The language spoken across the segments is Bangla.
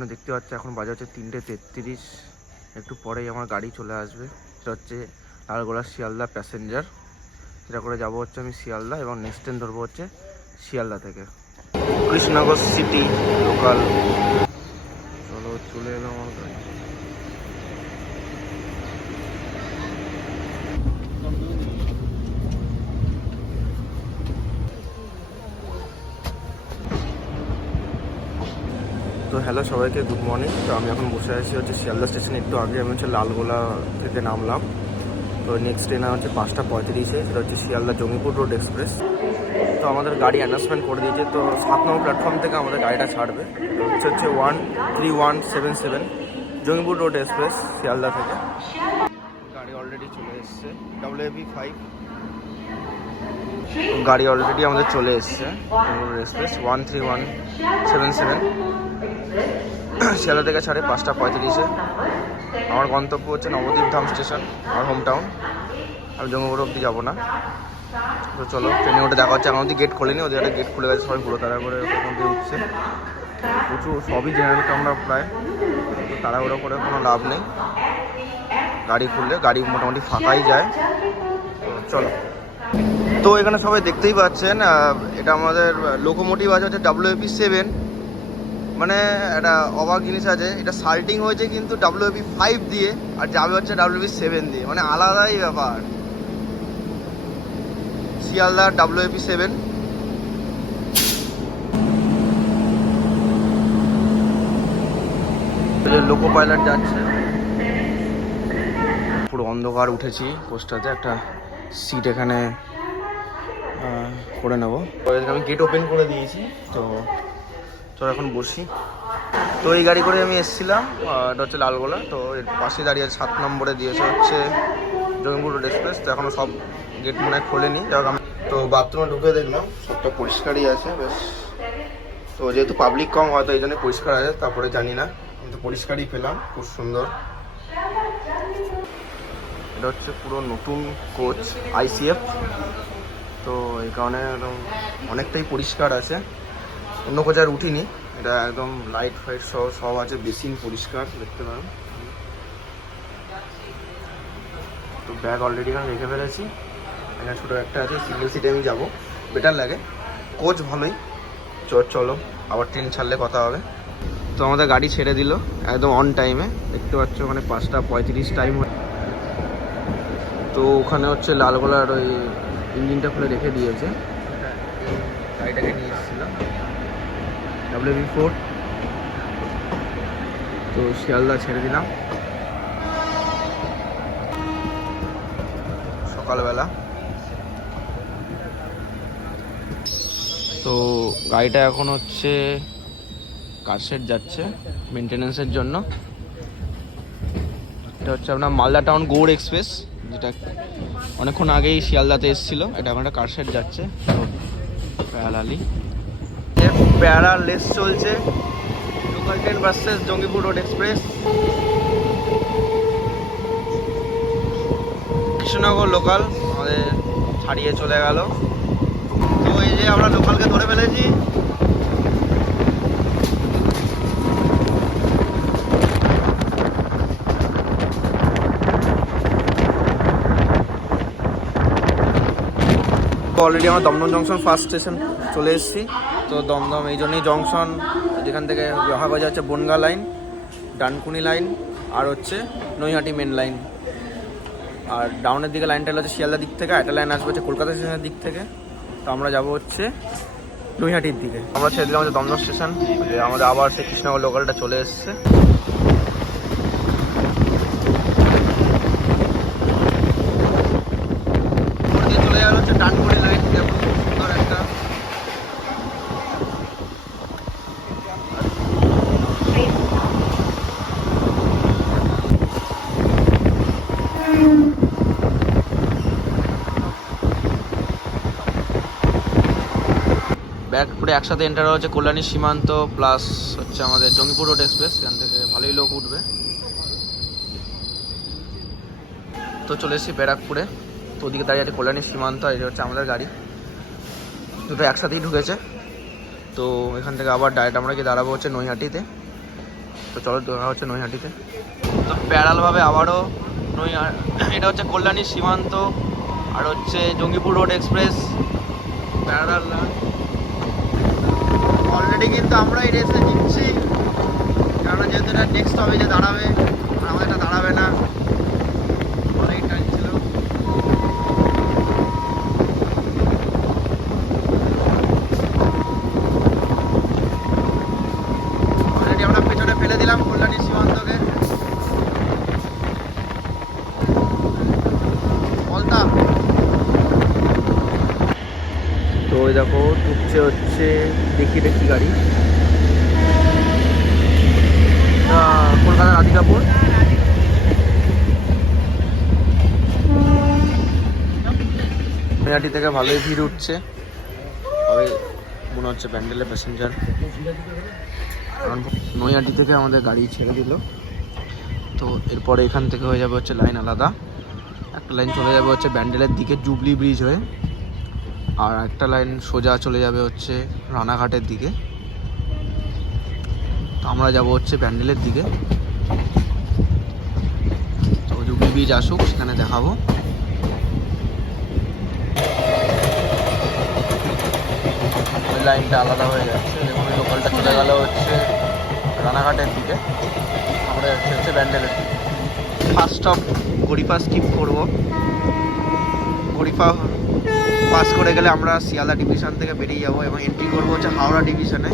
সামনে দেখতে পাচ্ছি এখন বাজে হচ্ছে 3:33। একটু পরেই আমার গাড়ি চলে আসবে। সেটা হচ্ছে লালগোলা শিয়ালদা প্যাসেঞ্জার। সেটা করে যাব হচ্ছে আমি শিয়ালদা এবং নেক্সট ট্রেন ধরবো হচ্ছে শিয়ালদা থেকে কৃষ্ণনগর সিটি লোকাল। চলো চলে এলাম আমার গাড়ি। তো হ্যালো সবাইকে, গুড মর্নিং। তো আমি এখন বসে আছি হচ্ছে শিয়ালদা স্টেশনে। একটু আগে আমি হচ্ছে লালগোলা থেকে নামলাম। তো নেক্সট ট্রেন হচ্ছে 5:35-এ, সেটা হচ্ছে শিয়ালদা জঙ্গিপুর রোড এক্সপ্রেস। তো আমাদের গাড়ি অ্যানাউন্সমেন্ট করে দিয়েছে। তো 7 নম্বর প্ল্যাটফর্ম থেকে আমাদের গাড়িটা ছাড়বে। হচ্ছে 13177 জঙ্গিপুর রোড এক্সপ্রেস শিয়ালদা থেকে। গাড়ি অলরেডি চলে এসছে WAP5। গাড়ি অলরেডি আমাদের চলে এসছে জঙ্গিপুর রোড এক্সপ্রেস 13177 শিয়ালদা থেকে ছাড়ে 5:35-এ। আমার গন্তব্য হচ্ছে নবদ্বীপ ধাম স্টেশন, আমার হোম টাউন। আমি জঙ্গিপুর অবধি যাবো না। তো চলো ট্রেনে উঠে দেখা হচ্ছে। এখন অবধি গেট খোলেনি, ওদের একটা গেট খুলে গেছে, সবাই পুরো তাড়াহুড়ো করে ওখান দিয়ে উঠছে। প্রচুর সবই জেনারেল কামরা প্রায়। তো তাড়াহুড়ো করে কোনো লাভ নেই। গাড়ি খুললে গাড়ি মোটামুটি ফাঁকাই যায়। তো চলো। তো এখানে সবাই দেখতেই পাচ্ছেন, এটা আমাদের লোকোমোটিভ আছে হচ্ছে WAP7। মানে একটা অবাক জিনিস আছে, এটা সাল্টিং হয়েছে কিন্তু WAP5 দিয়ে, আর যাবে হচ্ছে WAP7 দিয়ে। মানে আলাদাই ব্যাপার। শিয়ালদা WAP7। লোকো পাইলট যাচ্ছে। পুরো অন্ধকার উঠেছি পোস্টাতে। একটা সিট এখানে করে নেবো। আমি গেট ওপেন করে দিয়েছি। তো চলো এখন বসি। তো এই গাড়ি করে আমি এসেছিলাম, এটা হচ্ছে লালগোলা। তো এর পাশে দাঁড়িয়ে 7 নম্বরে দিয়েছে হচ্ছে জঙ্গিপুর রোড এক্সপ্রেস। তো এখনও সব গেট মনে হয় খোলেনি। যাই হোক, আমি তো বাথরুমে ঢুকে দেখলাম সবটা পরিষ্কারই আছে বেশ। তো যেহেতু পাবলিক কম হয়তো এই জন্য পরিষ্কার আছে, তারপরে জানি না, আমি তো পরিষ্কারই পেলাম। খুব সুন্দর। এটা হচ্ছে পুরো নতুন কোচ ICF। তো এই কারণে একদম অনেকটাই পরিষ্কার আছে। অন্য কোচ আর উঠিনি। এটা একদম লাইট ফাইট সব আছে, বেসিন পরিষ্কার দেখতে পারেন। তো ব্যাগ অলরেডি আমি রেখে ফেলেছি। এখানে ছোটো একটা আছে, সিঙ্গেল সিটে আমি যাবো, বেটার লাগে। কোচ ভালোই। চলো আবার ট্রেন ছাড়লে কথা হবে। তো আমাদের গাড়ি ছেড়ে দিল একদম অন টাইমে। দেখতে পাচ্ছ ওখানে 5:35 টাইম। তো ওখানে হচ্ছে লালগোলার ওই ইঞ্জিনটা খুলে রেখে দিয়েছে। গাড়িটাকে নিয়ে এসেছিলাম WAP4। তো শিয়ালদা ছেড়ে দিলাম সকালবেলা। তো গাড়িটা এখন হচ্ছে কারশেড যাচ্ছে মেনটেন্যান্সের জন্য। এটা হচ্ছে আপনার মালদা টাউন গৌড় এক্সপ্রেস, যেটা অনেকক্ষণ আগেই শিয়ালদাতে এসেছিলো। এটা এখন একটা কারশেড যাচ্ছে। তো প্যারালালি প্যারালেস চলছে local train versus Jangipur road express. Krishnanagar local আমাদের ছাড়িয়ে চলে গেল। তো এই যে আমরা লোকালকে ধরে ফেলেছি। অলরেডি আমার দমদম জংশন ফার্স্ট স্টেশন চলে এসেছি। তো দমদম এই জন্যই জংশন, যেখান থেকে ভাগ হয়ে যাচ্ছে বনগা লাইন, ডানকুনি লাইন, আর হচ্ছে নৈহাটি মেন লাইন। আর ডাউনের দিকে লাইনটা হচ্ছে শিয়ালদার দিক থেকে, একটা লাইন আসবে হচ্ছে কলকাতা স্টেশনের দিক থেকে। তো আমরা যাব হচ্ছে নৈহাটির দিকে। আমরা ছেড়ে দিলাম হচ্ছে দমদম স্টেশন। আমাদের আবার সেই কৃষ্ণনগর লোকালটা চলে এসছে। চলে যাওয়া হচ্ছে ডানকুনি লাইন। সুন্দর একটা ব্যাগ পুরো একসাথে এন্টার হচ্ছে কল্যাণী সীমান্ত প্লাস হচ্ছে আমাদের জঙ্গিপুর রোড এক্সপ্রেস। এখান থেকে ভালোই লোক উঠবে। তো চলে এসেছি ব্যারাকপুরে। তো ওদিকে দাঁড়িয়ে আছে কল্যাণী সীমান্ত, আর এটা হচ্ছে আমাদের গাড়ি। দুটো একসাথেই ঢুকেছে। তো এখান থেকে আবার ডাইরেক্ট আমরা গিয়ে দাঁড়াবো হচ্ছে নৈহাটিতে। তো চলো দেখা হচ্ছে নৈহাটিতে। তো প্যারালভাবে আবারও এটা হচ্ছে কল্যাণী সীমান্ত আর হচ্ছে Jangipur road express parallel. Already কিন্তু আমরা এই রেসে জিতছি, কারণ যেহেতু এটা নেক্সট হবে যে দাঁড়াবে, আমাদের এটা দাঁড়াবে না, অনেক টাইম ছিল। অলরেডি আমরা পেছনে ফেলে দিলাম কল্যাণী সীমান্তকে। বলতাম তো ওই দেখো ঢুকছে হচ্ছে, দেখি এটা কি গাড়ি, কলকাতা রাধিকাপুর। নৈহাটি থেকে ভালোই ভিড় উঠছে, তবে মনে হচ্ছে ব্যান্ডেলের প্যাসেঞ্জার, কারণ নৈহাটি থেকে আমাদের গাড়ি ছেড়ে দিল। তো এরপরে এখান থেকে হয়ে যাবে হচ্ছে লাইন আলাদা, একটা লাইন চলে যাবে হচ্ছে ব্যান্ডেলের দিকে জুবলি ব্রিজ হয়ে, আর একটা লাইন সোজা চলে যাবে হচ্ছে রানাঘাটের দিকে। তো আমরা যাব হচ্ছে ব্যান্ডেলের দিকে। তো জুবলি ব্রিজ আসুক, সেখানে দেখাবো। ওই লাইনটা আলাদা হয়ে যাচ্ছে, দেখুন ওই লোকালটা চলে গেল হচ্ছে রানাঘাটের দিকে, আমরা যাচ্ছি হচ্ছে ব্যান্ডেলের দিকে। ফার্স্ট স্টপ গরিফা স্কিপ করবো। গরিফা পাস করে গেলে আমরা শিয়ালদা ডিভিশন থেকে বেরিয়ে যাবো এবং এন্ট্রি করবো হচ্ছে হাওড়া ডিভিশনে।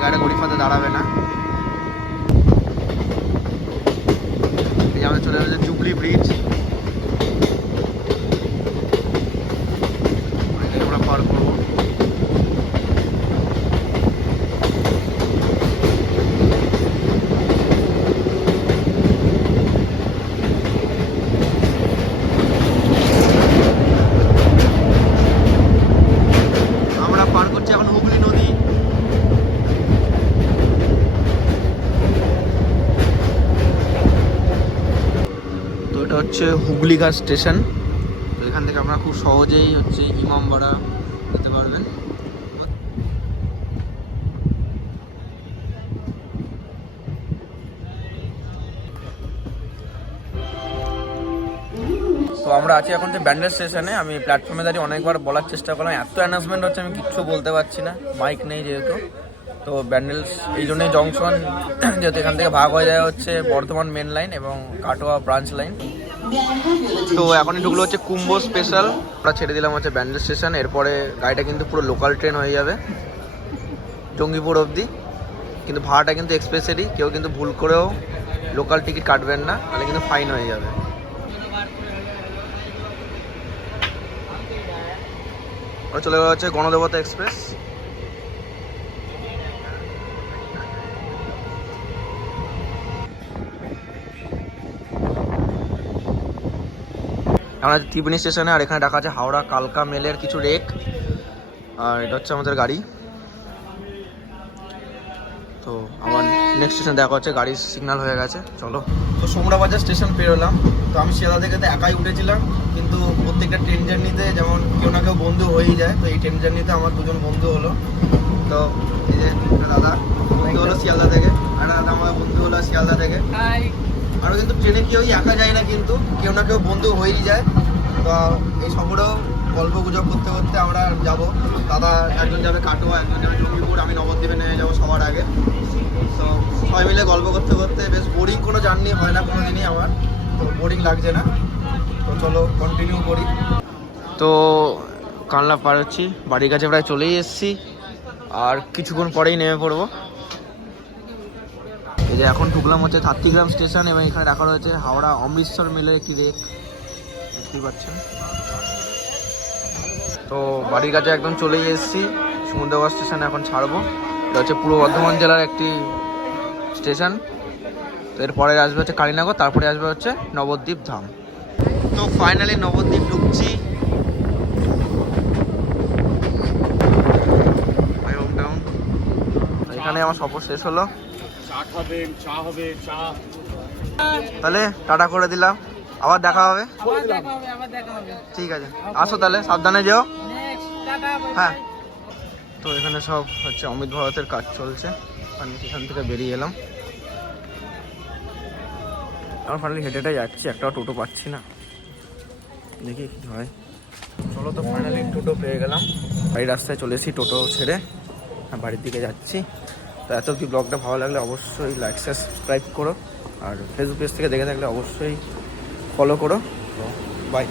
গাড়িটা গরিফাতে দাঁড়াবে না, এই আমাদের চলে যাচ্ছে জুবলি ব্রিজ, আমরা পার করবো। আমরা পার করছি এখন হুগলি নদী। তো এটা হচ্ছে হুগলিঘাট স্টেশন। তো এখান থেকে আমরা খুব সহজেই হচ্ছে ইমামবাড়া যেতে পারবেন। তো আমরা আছি এখন যে ব্যান্ডেল স্টেশনে। আমি প্ল্যাটফর্মে দাঁড়িয়ে অনেকবার বলার চেষ্টা করলাম, এত অ্যানাউন্সমেন্ট হচ্ছে আমি কিচ্ছু বলতে পারছি না, মাইক নেই যেহেতু। তো ব্যান্ডেল এই জন্যই জংশন, যেহেতু এখান থেকে ভাগ হয়ে যায় হচ্ছে বর্ধমান মেন লাইন এবং কাটোয়া ব্রাঞ্চ লাইন। তো এখনই ঢুকলো হচ্ছে কুম্ভ স্পেশাল, আমরা ছেড়ে দিলাম হচ্ছে ব্যান্ডেল স্টেশন। এরপরে গাড়িটা কিন্তু পুরো লোকাল ট্রেন হয়ে যাবে জঙ্গিপুর অবধি, কিন্তু ভাড়াটা কিন্তু এক্সপ্রেসেরই, কেউ কিন্তু ভুল করেও লোকাল টিকিট কাটবেন না, তাহলে কিন্তু ফাইন হয়ে যাবে। ওরা চলে যাওয়া হচ্ছে গণদেবতা এক্সপ্রেস। আমরা ত্রিবেণী স্টেশনে, আর এখানে রাখা আছে হাওড়া কালকা মেলের কিছু রেক, আর এটা হচ্ছে আমাদের গাড়ি। তো আবার নেক্সট স্টেশন দেখা হচ্ছে, গাড়ির সিগন্যাল হয়ে গেছে, চলো। তো সোমরাবাজার স্টেশন পেরোলাম। তো আমি শিয়ালদা থেকে তো একাই উঠেছিলাম, কিন্তু প্রত্যেকটা ট্রেন জার্নিতে যেমন কেউ না কেউ বন্ধু হয়েই যায়, তো এই ট্রেন জার্নিতে আমার দুজন বন্ধু হলো। তো এই যে দাদা বন্ধু হলো শিয়ালদা থেকে, আর দাদা আমার বন্ধু হলো শিয়ালদা থেকে। আরও কিন্তু ট্রেনে কেউই একা যায় না, কিন্তু কেউ না কেউ বন্ধু হয়েই যায়। তো এই সফরেও গল্প গুজব করতে করতে আমরা যাব। দাদা একজন যাবে কাটোয়া, একজন যাবে জঙ্গিপুর, আমি নবদ্বীপে নেমে যাবো সবার আগে। তো সবাই মিলে গল্প করতে করতে বেশ বোরিং কোনো জার্নি হয় না কোনো দিনই আমার, তো বোরিং লাগছে না। তো চলো কন্টিনিউ করি। তো কানলা পার হচ্ছি, বাড়ির কাছে প্রায় চলেই এসেছি, আর কিছুক্ষণ পরেই নেমে পড়বো। এই যে এখন ঢুকলাম হচ্ছে থাত্তিগ্রাম স্টেশন, এবং এখানে রাখা রয়েছে হাওড়া অমৃতসর মেলের একটি রেক, দেখতেই পাচ্ছেন। তো বাড়ির কাছে একদম চলেই এসেছি, সমুদ্রগড় স্টেশনে এখন ছাড়বো। এটা হচ্ছে পূর্ব বর্ধমান জেলার একটি স্টেশন। তো এরপরে আসবে হচ্ছে কালীনগর, তারপরে আসবে হচ্ছে নবদ্বীপ ধাম। তো ফাইনালি নবদ্বীপ ঢুকছি। এখানে আমার সফর শেষ হলো, তাহলে টাটা করে দিলাম, আবার দেখা হবে। ঠিক আছে, আসো তাহলে, সাবধানে যেও। হ্যাঁ। তো এখানে সব হচ্ছে অমিত ভারতের কাজ চলছে, ফাইনালি স্টেশন থেকে বেরিয়ে এলাম। আমার ফাইনালি হেঁটে হেঁটে যাচ্ছি, একটাও টোটো পাচ্ছি না, দেখি কী হয়। চলো তো ফাইনালি টোটো পেয়ে গেলাম, বাড়ির রাস্তায় চলে এসেছি টোটো ছেড়ে, বাড়ির দিকে যাচ্ছি। তো এত অবধি ব্লগটা ভালো লাগলে অবশ্যই লাইক সাবস্ক্রাইব করো, আর ফেসবুক পেজ থেকে দেখে থাকলে অবশ্যই ফলো করো। তো বাই।